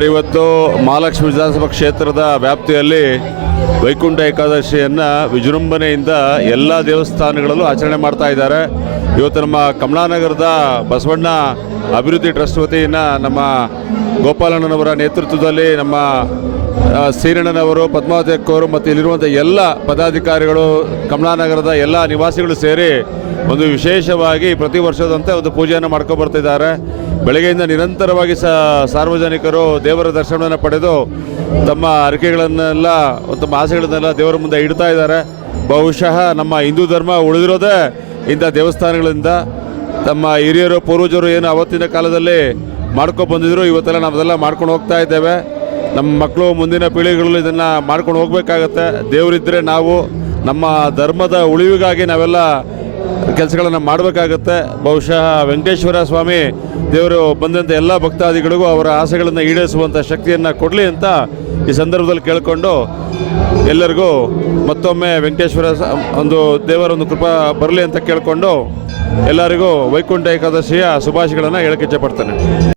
ಇವತ್ತು ಮಹಾಲಕ್ಷ್ಮಿ ವಿಧಾನಸಭಾ ಕ್ಷೇತ್ರದ ವ್ಯಾಪ್ತಿಯಲ್ಲಿ ವೈಕುಂಠ ಏಕಾದಶಿಯನ್ನು ವಿಜೃಂಭಣೆಯಿಂದ ಎಲ್ಲ ದೇವಸ್ಥಾನಗಳಲ್ಲೂ ಆಚರಣೆ ಮಾಡ್ತಾ ಇದ್ದಾರೆ. ಇವತ್ತು ನಮ್ಮ ಕಮಲಾನಗರದ ಬಸವಣ್ಣ ಅಭಿವೃದ್ಧಿ ಟ್ರಸ್ಟ್ ವತಿಯನ್ನು ನಮ್ಮ ಗೋಪಾಲಣ್ಣನವರ ನೇತೃತ್ವದಲ್ಲಿ ನಮ್ಮ ಶ್ರೀರಣ್ಣನವರು ಪದ್ಮಾವತಿ ಅಕ್ಕವರು ಮತ್ತು ಇಲ್ಲಿರುವಂಥ ಎಲ್ಲ ಪದಾಧಿಕಾರಿಗಳು, ಕಮಲಾನಗರದ ಎಲ್ಲ ನಿವಾಸಿಗಳು ಸೇರಿ ಒಂದು ವಿಶೇಷವಾಗಿ ಪ್ರತಿ ವರ್ಷದಂತೆ ಒಂದು ಪೂಜೆಯನ್ನು ಮಾಡ್ಕೊಂಡು ಬರ್ತಿದ್ದಾರೆ. ಬೆಳಗ್ಗೆಯಿಂದ ನಿರಂತರವಾಗಿ ಸ ಸಾರ್ವಜನಿಕರು ದೇವರ ದರ್ಶನವನ್ನು ಪಡೆದು ತಮ್ಮ ಅರಿಕೆಗಳನ್ನೆಲ್ಲ, ತಮ್ಮ ಆಸೆಗಳನ್ನೆಲ್ಲ ದೇವರ ಮುಂದೆ ಇಡ್ತಾ ಇದ್ದಾರೆ. ಬಹುಶಃ ನಮ್ಮ ಹಿಂದೂ ಧರ್ಮ ಉಳಿದಿರೋದೇ ಇಂಥ ದೇವಸ್ಥಾನಗಳಿಂದ. ತಮ್ಮ ಹಿರಿಯರು, ಪೂರ್ವಜರು ಏನು ಅವತ್ತಿನ ಕಾಲದಲ್ಲಿ ಮಾಡ್ಕೊಂಡು ಬಂದಿದ್ರು, ಇವತ್ತೆಲ್ಲ ನಾವೆಲ್ಲ ಮಾಡ್ಕೊಂಡು ಹೋಗ್ತಾ ಇದ್ದೇವೆ. ನಮ್ಮ ಮಕ್ಕಳು ಮುಂದಿನ ಪೀಳಿಗೆಗಳು ಇದನ್ನು ಮಾಡ್ಕೊಂಡು ಹೋಗಬೇಕಾಗತ್ತೆ. ದೇವರಿದ್ದರೆ ನಾವು, ನಮ್ಮ ಧರ್ಮದ ಉಳಿವಿಗಾಗಿ ನಾವೆಲ್ಲ ಕೆಲಸಗಳನ್ನು ಮಾಡಬೇಕಾಗತ್ತೆ. ಬಹುಶಃ ವೆಂಕಟೇಶ್ವರ ಸ್ವಾಮಿ ದೇವರು ಬಂದಂಥ ಎಲ್ಲ ಭಕ್ತಾದಿಗಳಿಗೂ ಅವರ ಆಸೆಗಳನ್ನು ಈಡೇರಿಸುವಂಥ ಶಕ್ತಿಯನ್ನು ಕೊಡಲಿ ಅಂತ ಈ ಸಂದರ್ಭದಲ್ಲಿ ಕೇಳಿಕೊಂಡು ಎಲ್ಲರಿಗೂ ಮತ್ತೊಮ್ಮೆ ವೆಂಕಟೇಶ್ವರ ಒಂದು ದೇವರ ಒಂದು ಕೃಪಾ ಬರಲಿ ಅಂತ ಕೇಳಿಕೊಂಡು ಎಲ್ಲರಿಗೂ ವೈಕುಂಠ ಏಕಾದಶಿಯ ಶುಭಾಶಯಗಳನ್ನು ಹೇಳಕ್ಕೆ ಇಚ್ಛೆಪಡ್ತೇನೆ